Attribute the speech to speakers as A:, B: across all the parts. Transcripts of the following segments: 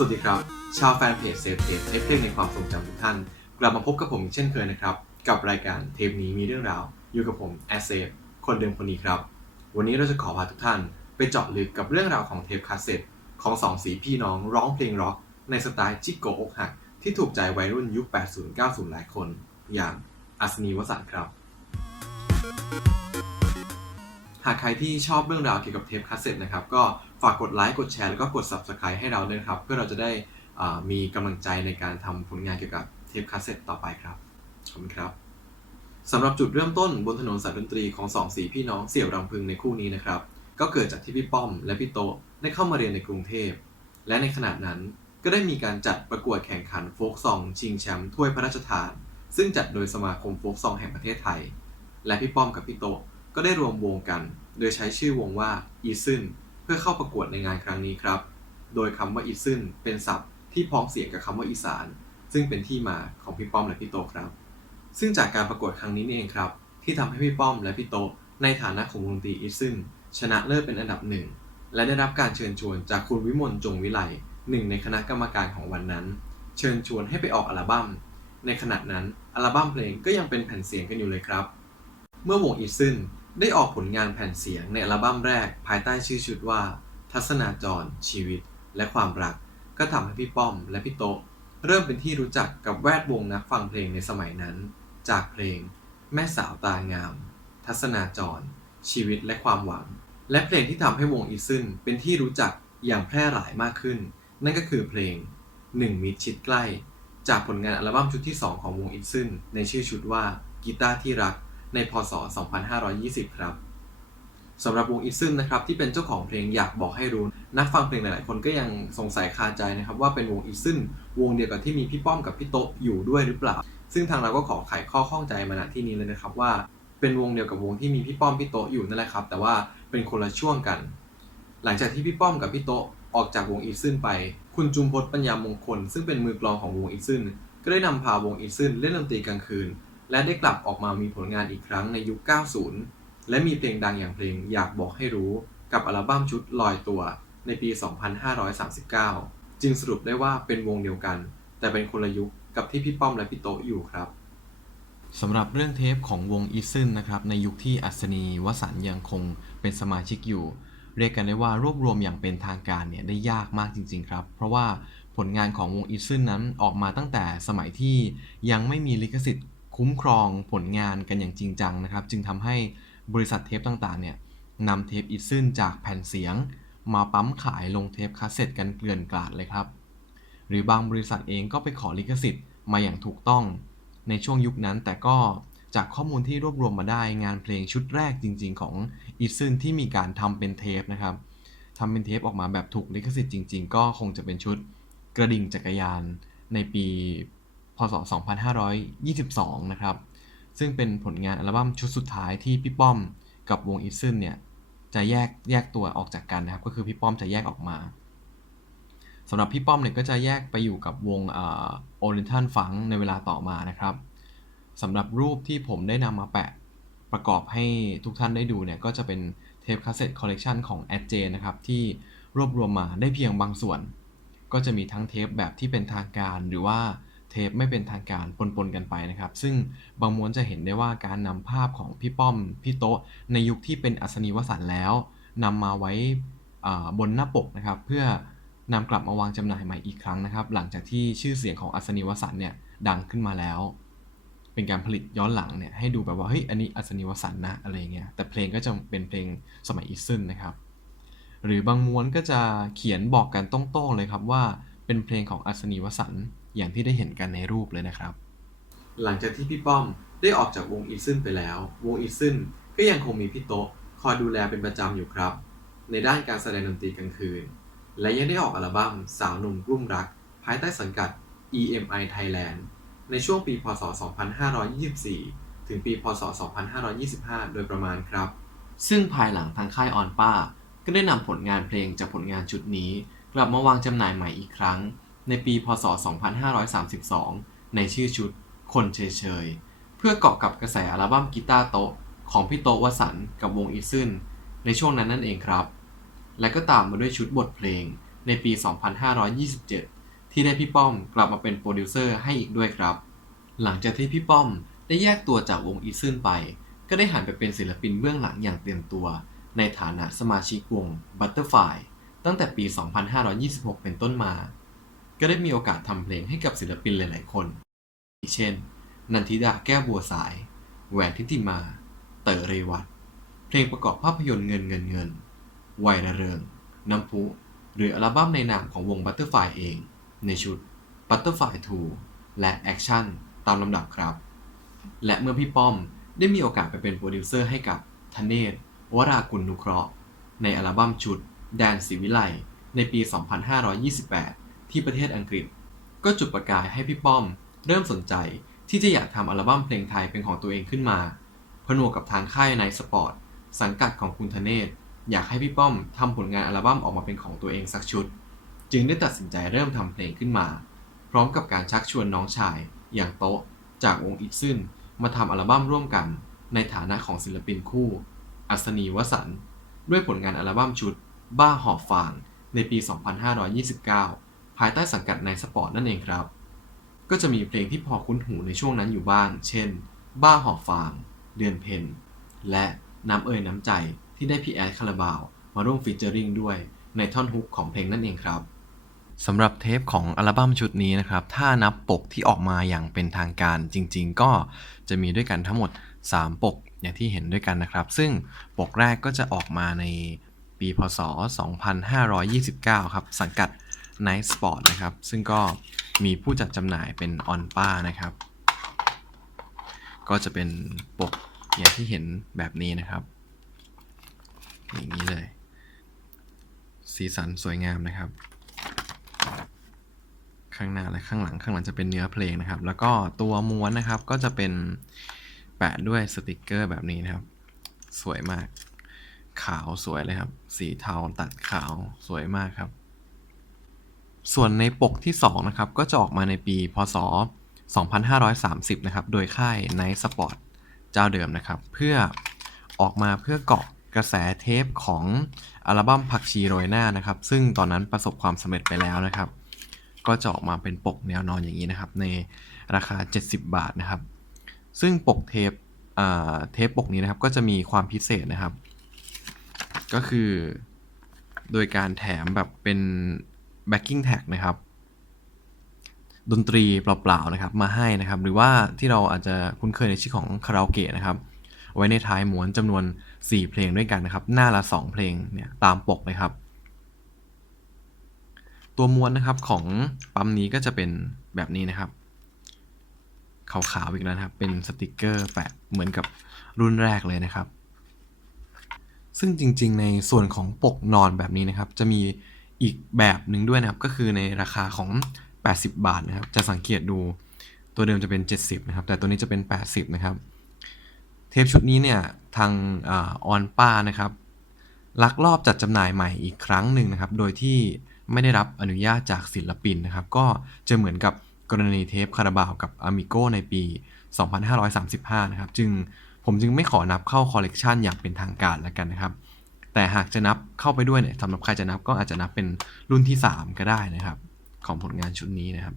A: สวัสดีครับ ชาวแฟนเพจเซฟเทปเทปเพลงในความทรงจำทุกท่าน กลับมาพบกับผมเช่นเคยนะครับ กับรายการเทปนี้มีเรื่องราว อยู่กับผมแอสเซฟคนเดิมคนนี้ครับ วันนี้เราจะขอพาทุกท่าน ไปเจาะลึกกับเรื่องราวของเทปคาสเซ็ตของสองสีพี่น้องร้องเพลงร็อก ในสไตล์จิกโกอกหัก ที่ถูกใจวัยรุ่นยุค 80-90 หลายคน อย่างอัศนีวสันต์ครับากใครที่ชอบเรื่องราวเกี่ยวกับเทปคาสเซ็ตนะครับ ก็ฝากกดไลค์ กดแชร์ แล้วก็กด Subscribe ให้เราด้วยครับ เพื่อเราจะได้มีกำลังใจในการทำผลงานเกี่ยวกับเทปคาสเซ็ตต่อไปครับ ขอบคุณครับสำหรับจุดเริ่มต้นบนถนนสายดนตรีของสองสีพี่น้องเสี่ยวรำพึงในคู่นี้นะครับ ก็เกิดจากที่พี่ป้อมและพี่โตได้เข้ามาเรียนในกรุงเทพ และในขณะนั้นก็ได้มีการจัดประกวดแข่งขันโฟกซองชิงแชมป์ถ้วยพระราชทาน ซึ่งจัดโดยสมาคมโฟกซองแห่งประเทศไทย และพี่ป้อมกับพี่โต ก็ได้รวมวงกัน โดยใช้ชื่อวงว่าอีซึนเพื่อเข้าประกวดในงานครั้งนี้ครับ โดยคำว่าอีซึนเป็นศัพท์ที่พ้องเสียงกับคำว่าอีสาน ซึ่งเป็นที่มาของพี่ป้อมและพี่โตครับ ซึ่งจากการประกวดครั้งนี้นี่เองครับ ที่ทำให้พี่ป้อมและพี่โตในฐานะของวงดนตรีอีซึนชนะเลิศเป็นอันดับหนึ่งและได้รับการเชิญชวนจากคุณวิมลจงวิไลหนึ่งในคณะกรรมการของวันนั้น เชิญชวนให้ไปออกอัลบั้ม ในขณะนั้นอัลบั้มเพลงก็ยังเป็นแผ่นเสียงกันอยู่เลยครับ เมื่อวงอีซึน ได้ออกผลงานแผ่นเสียงในอัลบั้มแรกภายใต้ชื่อชุดว่า ทัศนาจร ชีวิต และความรัก ก็ทำให้พี่ป้อมและพี่โตะเริ่มเป็นที่รู้จักกับแวดวงนักฟังเพลงในสมัยนั้น จากเพลง แม่สาวตางาม ทัศนาจร ชีวิตและความหวัง และเพลงที่ทำให้วงอีซึนเป็นที่รู้จักอย่างแพร่หลายมากขึ้น นั่นก็คือเพลงหนึ่งมิตรชิดใกล้ จากผลงานอัลบั้มชุดที่ 2 ของวงอีซึนในชื่อชุดว่ากีตาร์ที่รัก ในพศ 2520 ครับสำหรับวงอีซึนนะครับที่เป็นเจ้าของเพลงอยากบอกให้รู้ นักฟังเพลงหลายๆ คนก็ยังสงสัยคาใจนะครับว่าเป็นวงอีซึนวงเดียวกับที่มีพี่ป้อมกับพี่โตะอยู่ด้วยหรือเปล่า ซึ่งทางเราก็ขอไขข้อข้องใจมาณที่นี้เลยนะครับว่า เป็นวงเดียวกับวงที่มีพี่ป้อมพี่โตะอยู่นั่นแหละครับ แต่ว่าเป็นคนละช่วงกัน หลังจากที่พี่ป้อมกับพี่โตะออกจากวงอีซึนไป คุณจุมพจน์ปัญญามงคล ซึ่งเป็นมือกลองของวงอีซึนก็ได้นำพาวงอีซึนเล่นดนตรีกลางคืน และได้กลับออกมามีผลงานอีกครั้งในยุค 90 และมีเพลงดังอย่างเพลงอยากบอกให้รู้กับอัลบั้มชุดลอยตัวในปี 2539 จึงสรุปได้ว่าเป็นวงเดียวกัน แต่เป็นคนละยุคกับที่พี่ป้อมและพี่โตอยู่ครับ
B: สำหรับเรื่องเทปของวงอีซึนนะครับ ในยุคที่อัศนีวสันยังคงเป็นสมาชิกอยู่ เรียกกันได้ว่ารวบรวมอย่างเป็นทางการเนี่ยได้ยากมากจริง ๆ ครับ เพราะว่าผลงานของวงอีซึนนั้นออกมาตั้งแต่สมัยที่ยังไม่มีลิขสิทธิ์ คุ้มครองผลงานกันอย่างจริงจังนะครับ จึงทำให้บริษัทเทปต่างๆเนี่ยนำเทปอีซึนจากแผ่นเสียง มาปั๊มขายลงเทปคาสเซ็ตกันเกลื่อนกลาดเลยครับ หรือบางบริษัทเองก็ไปขอลิขสิทธิ์มาอย่างถูกต้อง ในช่วงยุคนั้นแต่ก็จากข้อมูลที่รวบรวมมาได้งานเพลงชุดแรกจริง ๆ ของอีซึนที่มีการทำเป็นเทปนะครับทำเป็นเทปออกมาแบบถูกลิขสิทธิ์จริง ๆ ก็คงจะเป็นชุดกระดิ่งจักรยานในปี พศ 2522 นะครับ ซึ่งเป็นผลงานอัลบั้มชุดสุดท้ายที่พี่ป้อมกับวงอีซึนเนี่ย จะแยกแยกตัวออกจากกันนะครับ ก็คือพี่ป้อมจะแยกออกมาสำหรับพี่ป้อมเนี่ยก็จะแยกไปอยู่กับวงโอเรนทัลฟังในเวลาต่อมานะครับสำหรับรูปที่ผมได้นำมาแปะประกอบให้ทุกท่านได้ดูเนี่ยก็จะเป็นเทปคาสเซ็ตคอลเลกชันของ a d j นะครับ ที่รวบรวมมาได้เพียงบางส่วน ก็จะมีทั้งเทปแบบที่เป็นทางการหรือว่า เทปไม่เป็นทางการปนๆกันไปนะครับ ซึ่งบางม้วนจะเห็นได้ว่าการนำภาพของพี่ป้อม พี่โต๊ะ ในยุคที่เป็นอัศนีวสันต์แล้วนำมาไว้บนหน้าปกนะครับ เพื่อนำกลับมาวางจำหน่ายใหม่อีกครั้งนะครับ หลังจากที่ชื่อเสียงของอัศนีวสันต์เนี่ยดังขึ้นมาแล้ว เป็นการผลิตย้อนหลังเนี่ยให้ดูแบบว่าเฮ้ยอันนี้อัศนีวสันต์นะอะไรเงี้ยแต่เพลงก็จะเป็นเพลงสมัยอีซึนนะครับ หรือบางม้วนก็จะเขียนบอกกันตรงๆเลยครับว่าเป็นเพลงของอัศนีวสันต์ อย่างที่ได้เห็นกันในรูปเลยนะครับ
A: หลังจากที่พี่ป้อมได้ออกจากวงอีซึนไปแล้ว วงอีซึนก็ยังคงมีพี่โตะคอยดูแลเป็นประจำอยู่ครับ ในด้านการแสดงดนตรีกลางคืน และยังได้ออกอัลบั้มสาวหนุ่มกลุ่มรัก ภายใต้สังกัด EMI Thailand ในช่วงปีพศ 2524 ถึงปีพศ 2525 โดยประมาณครับ
B: ซึ่งภายหลังทางค่ายออนป้า ก็ได้นำผลงานเพลงจากผลงานชุดนี้ กลับมาวางจำหน่ายใหม่อีกครั้ง ในปีพศ 2532 ในชื่อชุด คนเฉยๆ เพื่อเกาะกับกระแสอัลบั้มกีตาร์โตะของพี่โตวสันกับวงอีซึนในช่วงนั้นนั่นเองครับ และก็ตามมาด้วยชุดบทเพลงในปี 2527 ที่ได้พี่ป้อมกลับมาเป็นโปรดิวเซอร์ให้อีกด้วยครับ หลังจากที่พี่ป้อมได้แยกตัวจากวงอีซึนไป ก็ได้หันไปเป็นศิลปินเบื้องหลังอย่างเต็มตัว ในฐานะสมาชิกวง Butterfly ตั้งแต่ปี 2526 เป็นต้นมา ก็ได้มีโอกาสทำเพลงให้กับศิลปินหลาย ๆ คน เช่น นันทิดาแก้วบัวสาย แหวนทิติมา เต๋อเรวัตเพลงประกอบภาพยนตร์เงินเงินเงินวัยระเริง น้ำพุ หรืออัลบั้มในนามของวง Butterfly เอง ในชุด Butterfly 2และ Action ตามลำดับครับ และเมื่อพี่ป้อมได้มีโอกาสไปเป็นโปรดิวเซอร์ให้กับธเนศวรากุลนุเคราะห์ ในอัลบั้มชุดแดนศิวิไลในปี 2528 ที่ประเทศอังกฤษ ก็จุดประกายให้พี่ป้อม เริ่มสนใจที่จะอยากทำอัลบั้มเพลงไทยเป็นของตัวเองขึ้นมา ผนวกกับทางค่ายไนสปอร์ตสังกัดของคุณธเนศอยากให้พี่ป้อมทำผลงานอัลบั้มออกมาเป็นของตัวเองสักชุด จึงได้ตัดสินใจเริ่มทำเพลงขึ้นมา พร้อมกับการชักชวนน้องชาย อย่างโต๊ะ จากวงอีซึนมาทำอัลบั้มร่วมกัน ในฐานะของศิลปินคู่ อัศนีวสันด้วยผลงานอัลบั้มชุด บ้าหอบฟางในปี 2529 ภายใต้สังกัดในสปอร์ตนั่นเองครับ ก็จะมีเพลงที่พอคุ้นหูในช่วงนั้นอยู่บ้าง เช่น บ้าหอบฟาง เดือนเพ็ญและน้ำเอ่ยน้ำใจที่ได้พี่แอดคาราบาว มาร่วมฟีเจอริงด้วยในท่อนฮุกของเพลงนั่นเองครับสำหรับเทปของอัลบั้มชุดนี้นะครับ ถ้านับปกที่ออกมาอย่างเป็นทางการจริง ๆ ก็จะมีด้วยกันทั้งหมด 3 ปกอย่างที่เห็นด้วยกันนะครับ ซึ่งปกแรกก็จะออกมาในปีพศ 2529 ครับ สังกัด Night Sport นะครับ ซึ่งก็มีผู้จัดจำหน่ายเป็นออนป้านะครับ ก็จะเป็นปกอย่างที่เห็นแบบนี้นะครับ อย่างนี้เลย สีสันสวยงามนะครับ ข้างหน้าและข้างหลัง ข้างหลังจะเป็นเนื้อเพลงนะครับ แล้วก็ตัวม้วนนะครับก็จะเป็นแปะด้วยสติกเกอร์แบบนี้นะครับ สวยมาก ขาวสวยเลยครับ สีเทาตัดขาวสวยมากครับ ส่วนในปกที่ 2 นะครับ ก็จะออกมาในปีพศ 2530 นะครับ โดยค่าย Night Sport เจ้าเดิมนะครับ เพื่อออกมาเพื่อเกาะกระแสเทปของอัลบั้มผักชีโรยหน้านะครับ ซึ่งตอนนั้นประสบความสำเร็จไปแล้วนะครับ ก็จะออกมาเป็นปกแนวนอนอย่างนี้นะครับ ในราคา 70 บาทนะครับ ซึ่งปกเทปเทปปกนี้นะครับก็จะมีความพิเศษนะครับ ก็คือโดยการแถมแบบเป็น backing tag นะครับ ดนตรีเปล่าๆนะครับมาให้นะครับ หรือว่าที่เราอาจจะคุ้นเคยในชื่อของคาราโอเกะนะครับ ไว้ในท้ายม้วนจำนวน 4 เพลงด้วยกันนะครับ หน้าละ 2 เพลงเนี่ยตามปกเลยครับ ตัวม้วนนะครับของปั๊มนี้ก็จะเป็นแบบนี้นะครับขาวๆอีกแล้วนะครับ เป็นสติกเกอร์แปะเหมือนกับรุ่นแรกเลยนะครับ ซึ่งจริงๆ ในส่วนของปกนอนแบบนี้นะครับ จะมี อีกแบบหนึ่งด้วยนะครับ ก็คือในราคาของ 80 บาทนะครับ จะสังเกตดูตัวเดิมจะเป็น 70 นะครับ แต่ตัวนี้จะเป็น 80 นะครับ เทปชุดนี้เนี่ยทางออนป้านะครับลักลอบจัดจำหน่ายใหม่อีกครั้งหนึ่งนะครับ โดยที่ไม่ได้รับอนุญาตจากศิลปินนะครับ ก็จะเหมือนกับกรณีเทปคาราบาวกับอามิโกในปี 2535 นะครับ จึงผมจึงไม่ขอนับเข้าคอลเลกชันอย่างเป็นทางการแล้วกันนะครับ แต่หากจะนับเข้าไปด้วยเนี่ยสำหรับใครจะนับก็อาจจะนับเป็นรุ่นที่ 3 ก็ได้นะครับ ของผลงานชุดนี้นะครับ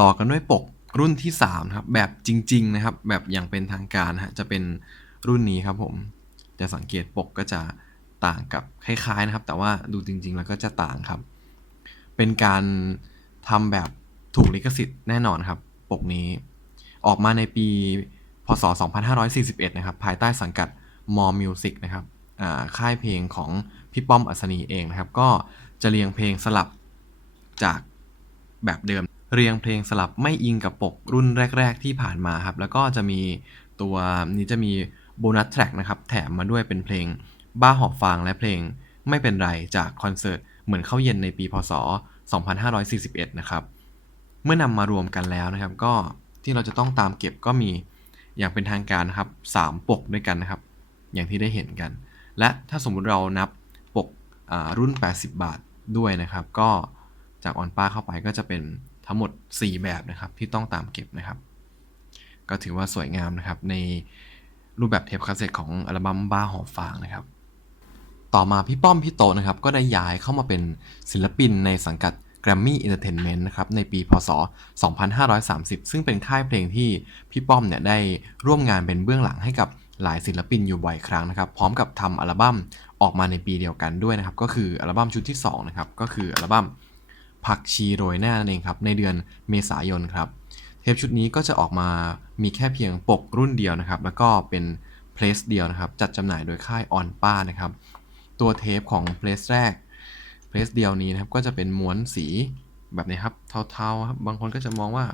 B: ต่อกันด้วยปกรุ่นที่3นะครับแบบจริง ๆ นะครับ แบบอย่างเป็นทางการฮะจะเป็นรุ่นนี้ครับผมจะสังเกตปกก็จะต่างกับคล้ายๆนะครับ แต่ว่าดูจริง ๆ แล้วก็จะต่างครับ เป็นการทำแบบถูกลิขสิทธิ์แน่นอนครับ ปกนี้ ออกมาในปี พศ 2541 นะครับ ภายใต้สังกัด More Music นะครับ ค่ายเพลงของพี่ป้อมอัศนีเองนะครับ ก็จะเรียงเพลงสลับจากแบบเดิม เรียงเพลงสลับไม่อิงกับปกรุ่นแรก ๆ ที่ผ่านมาครับ แล้วก็จะมีตัวนี้จะมีโบนัสแทร็กนะครับ แถมมาด้วยเป็นเพลงบ้าหอบฟางและเพลงไม่เป็นไรจากคอนเสิร์ตเหมือนเข้าเย็นในปีพศ 2541 นะครับ เมื่อนำมารวมกันแล้วนะครับ ก็ที่เราจะต้องตามเก็บก็มีอย่างเป็นทางการนะครับ 3 ปกด้วยกันนะครับ อย่างที่ได้เห็นกัน และถ้าสมมุติเรานับปกรุ่น 80 บาทด้วยนะครับ ก็จากออนป้าเข้าไปก็จะเป็นทั้งหมด 4 แบบนะครับ ที่ต้องตามเก็บนะครับ ก็ถือว่าสวยงามนะครับ ในรูปแบบเทปคาสเซ็ตของอัลบั้มบ้าหอบฟางนะครับ ต่อมาพี่ป้อมพี่โตนะครับ ก็ได้ย้ายเข้ามาเป็นศิลปินในสังกัด Grammy Entertainment นะครับ ในปีพศ 2530 ซึ่งเป็นค่ายเพลงที่พี่ป้อมเนี่ยได้ร่วมงานเป็นเบื้องหลังให้กับ หลายศิลปินอยู่บ่อยครั้งนะครับ พร้อมกับทำอัลบั้มออกมาในปีเดียวกันด้วยนะครับ ก็คืออัลบั้มชุดที่2นะครับ ก็คืออัลบั้มผักชีโรยหน้านั่นเองครับ ในเดือนเมษายนครับ เทปชุดนี้ก็จะออกมามีแค่เพียงปกรุ่นเดียวนะครับ แล้วก็เป็นเพลสเดียวนะครับ จัดจำหน่ายโดยค่ายออนป้านะครับ ตัวเทปของเพลสแรกเพลสเดียวนี้นะครับ ก็จะเป็นม้วนสีแบบนี้ครับ เทาๆครับ บางคนก็จะมองว่า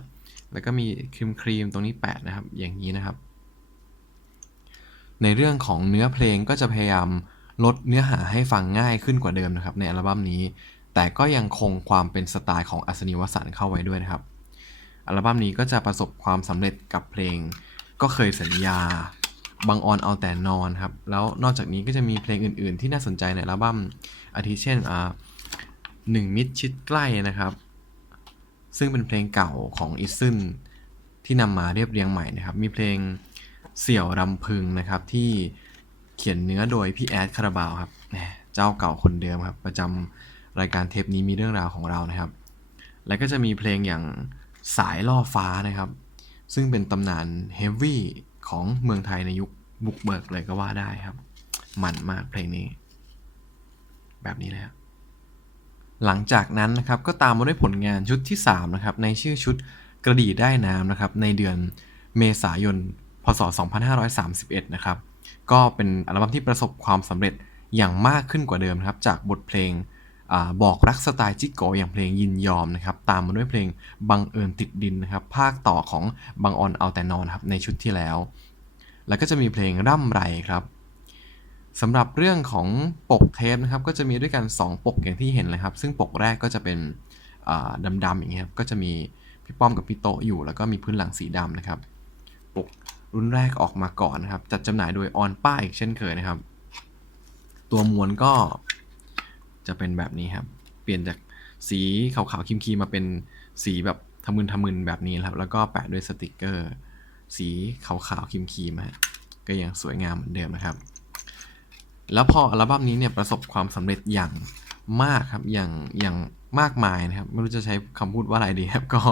B: แล้วก็มีครีมครีมตรงนี้แปะนะครับ อย่างนี้นะครับ ในเรื่องของเนื้อเพลงก็จะพยายามลดเนื้อหาให้ฟังง่ายขึ้นกว่าเดิมนะครับในอัลบั้มนี้ แต่ก็ยังคงความเป็นสไตล์ของอัศนีวสันเข้าไว้ด้วยนะครับ อัลบั้มนี้ก็จะประสบความสำเร็จกับเพลง ก็เคยสัญญาบางออนเอาแต่นอนครับ แล้วนอกจากนี้ก็จะมีเพลงอื่น ๆ ที่น่าสนใจในอัลบั้มอาทิเช่นอ่าหนึ่งมิตรชิดใกล้นะครับ ซึ่งเป็นเพลงเก่าของอิซึนที่นำมาเรียบเรียงใหม่นะครับ มีเพลง เสี่ยวรำพึงนะครับที่เขียนเนื้อโดยพี่แอดคาราบาวครับเจ้าเก่าคนเดิมครับ ประจำรายการเทปนี้มีเรื่องราวของเรานะครับ แล้วก็จะมีเพลงอย่างสายล่อฟ้านะครับ ซึ่งเป็นตำนานเฮฟวี่ของเมืองไทยในยุคบุกเบิกเลยก็ว่าได้ครับ มันมากเพลงนี้ แบบนี้เลยครับหลังจากนั้นนะครับก็ตามมาด้วยผลงานชุดที่3นะครับในชื่อชุดกระดี่ได้น้ำนะครับในเดือนเมษายน ศ 2531 นะครับ ก็เป็นอัลบั้มที่ประสบความสำเร็จอย่างมากขึ้นกว่าเดิมครับ จากบทเพลงอบอกรักสไตล์จิกโกอย่างเพลงยินยอมนะครับ ตามมาด้วยเพลงบังเอิญติดดินนะครับ ภาคต่อของบังออนเอาแต่นอนครับในชุดที่แล้ว แล้วก็จะมีเพลงร่ำไรครับสำหรับเรื่องของปกเทปนะครับ ก็จะมีด้วยกัน 2 ปกอย่างที่เห็นเลยครับ ซึ่งปกแรกก็จะเป็นดำๆอย่างเงี้ยครับก็จะมีพี่ป้อมกับพี่โตอยู่ แล้วก็มีพื้นหลังสีดำนะครับ ปก รุ่นแรกออกมาก่อนนะครับ จัดจำหน่ายโดยออนป้าอีกเช่นเคยนะครับ ตัวมวลก็จะเป็นแบบนี้ครับ เปลี่ยนจากสีขาวๆครีมๆมาเป็นสีแบบทะมึนทะมึนแบบนี้ครับ แล้วก็แปะด้วยสติกเกอร์ สีขาวๆครีมๆฮะก็ยังสวยงามเหมือนเดิมนะครับ แล้วพออัลบั้มนี้เนี่ยประสบความสำเร็จอย่างมากครับ อย่างอย่างมากมายนะครับ ไม่รู้จะใช้คำพูดว่าอะไรดีครับก็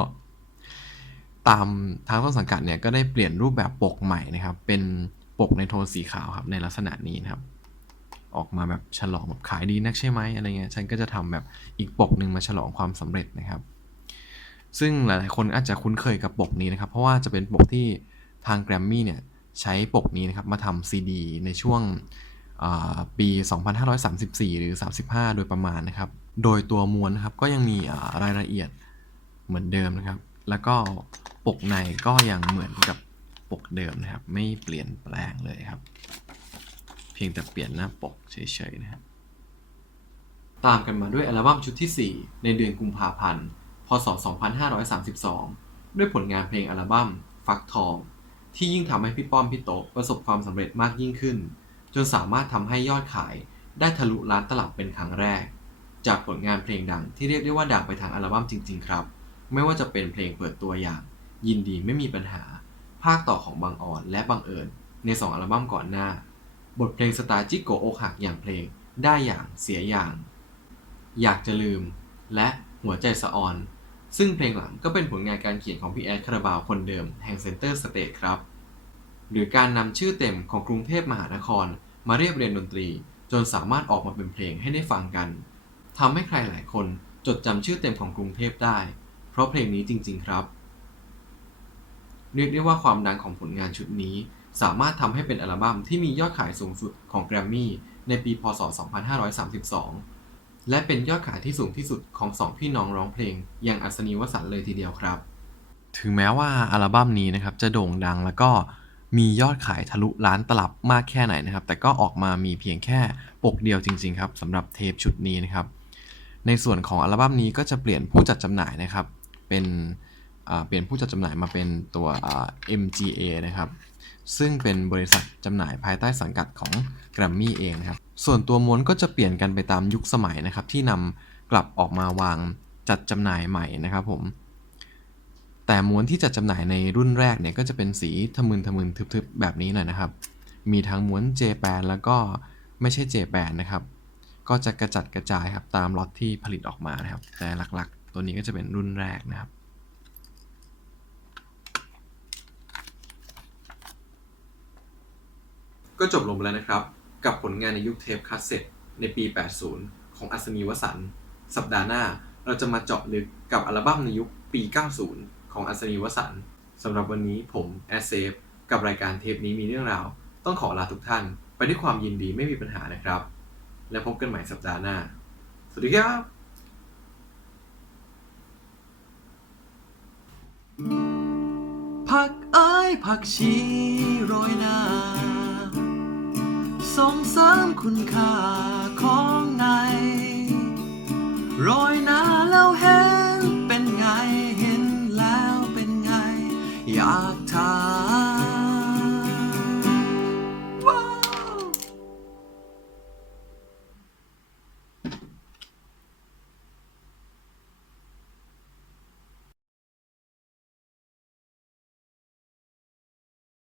B: ตามทางต้นสังกัดเนี่ยก็ได้เปลี่ยนรูปแบบปกใหม่นะครับ เป็นปกในโทนสีขาวครับในลักษณะนี้นะครับ ออกมาแบบฉลองแบบขายดีนักใช่ไหมอะไรเงี้ยฉันก็จะทำแบบอีกปกหนึ่งมาฉลองความสำเร็จนะครับ ซึ่งหลายๆคนอาจจะคุ้นเคยกับปกนี้นะครับ เพราะว่าจะเป็นปกที่ทางแกรมมี่เนี่ยใช้ปกนี้นะครับมาทำซีดีในช่วงอ่าปี 2534 หรือ 35 โดยประมาณนะครับ โดยตัวมวลนะครับก็ยังมีรายละเอียดเหมือนเดิมนะครับ แล้วก็ ปกในก็ยังเหมือนกับปกเดิมนะครับ ไม่เปลี่ยนแปลงเลยครับ เพียงแต่เปลี่ยนหน้าปกเฉยๆนะครับตามกันมาด้วยอัลบั้มชุดที่ 4 ในเดือนกุมภาพันธ์ พศ 2532 ด้วยผลงานเพลงอัลบั้มฟักทอง ที่ยิ่งทำให้พี่ป้อมพี่โตประสบความสำเร็จมากยิ่งขึ้น จนสามารถทำให้ยอดขายได้ทะลุล้านตลับเป็นครั้งแรก จากผลงานเพลงดังที่เรียกได้ว่าดังไปทางอัลบั้มจริง ๆ ครับ ไม่ว่าจะเป็นเพลงเปิดตัวอย่าง ยินดีไม่มีปัญหา ภาคต่อของบางอ่อนและบังเอิญใน 2 อัลบั้มก่อนหน้า บทเพลงสไตล์จิโกอกหักอย่างเพลง ได้อย่างเสียอย่าง อยากจะลืม และหัวใจสะออน ซึ่งเพลงหลังก็เป็นผลงานการเขียนของพี่แอดคาราบาวคนเดิมแห่งเซนเตอร์สเตทครับ หรือการนำชื่อเต็มของกรุงเทพมหานคร มาเรียบเรียงดนตรี จนสามารถออกมาเป็นเพลงให้ได้ฟังกันทำให้ใครหลายคนจดจำชื่อเต็มของกรุงเทพได้ เพราะเพลงนี้จริง ๆ ครับ เรียกได้ว่าความดังของผลงานชุดนี้ สามารถทำให้เป็นอัลบั้มที่มียอดขายสูงสุดของแกรมมี่ในปี พศ 2532 และเป็นยอดขายที่สูงที่สุดของสองพี่น้องร้องเพลง อย่างอัศนีวสันต์เลยทีเดียวครับ ถึงแม้ว่าอัลบั้มนี้นะครับจะโด่งดังแล้วก็มียอดขายทะลุล้านตลับมากแค่ไหนนะครับ แต่ก็ออกมามีเพียงแค่ปกเดียวจริง ๆ ครับสำหรับเทปชุดนี้นะครับ ในส่วนของอัลบั้มนี้ก็จะเปลี่ยนผู้จัดจำหน่ายนะครับ เป็น เปลี่ยนผู้จัดจำหน่ายมาเป็นตัว MGA นะครับ ซึ่งเป็นบริษัทจำหน่ายภายใต้สังกัดของ Grammy เองนะครับ ส่วนตัวม้วนก็จะเปลี่ยนกันไปตามยุคสมัยนะครับ ที่นำกลับออกมาวางจัดจำหน่ายใหม่นะครับผม แต่ม้วนที่จัดจำหน่ายในรุ่นแรกเนี่ยก็จะเป็นสีทะมึนทะมึนทึบๆ แบบนี้หน่อยนะครับ มีทั้งม้วน J8 แล้วก็ไม่ใช่ J8 นะครับ ก็จะกระจัดกระจายครับตามล็อตที่ผลิตออกมานะครับ แต่หลักๆ ตัวนี้ก็จะเป็นรุ่นแรกนะครับ
A: ก็จบลงไปแล้วนะครับ กับผลงานในยุคเทปคาสเซ็ตในปี 80 ของอัศนีวสันสัปดาห์หน้าเราจะมาเจาะลึกกับอัลบั้มในยุคปี 90 ของอัศนีวสันสำหรับวันนี้ผมแอสเซฟกับรายการเทปนี้มีเรื่องราว ต้องขอลาทุกท่าน ไปด้วยความยินดีไม่มีปัญหานะครับ และพบกันใหม่สัปดาห์หน้า สวัสดีครับ
C: ผักเอ้ยผักชีโรยหน้า ส่งเสริมคุณค่าของใน
B: รอยหน้าแล้วเห็นเป็นไงเห็นแล้วเป็นไง อยากทา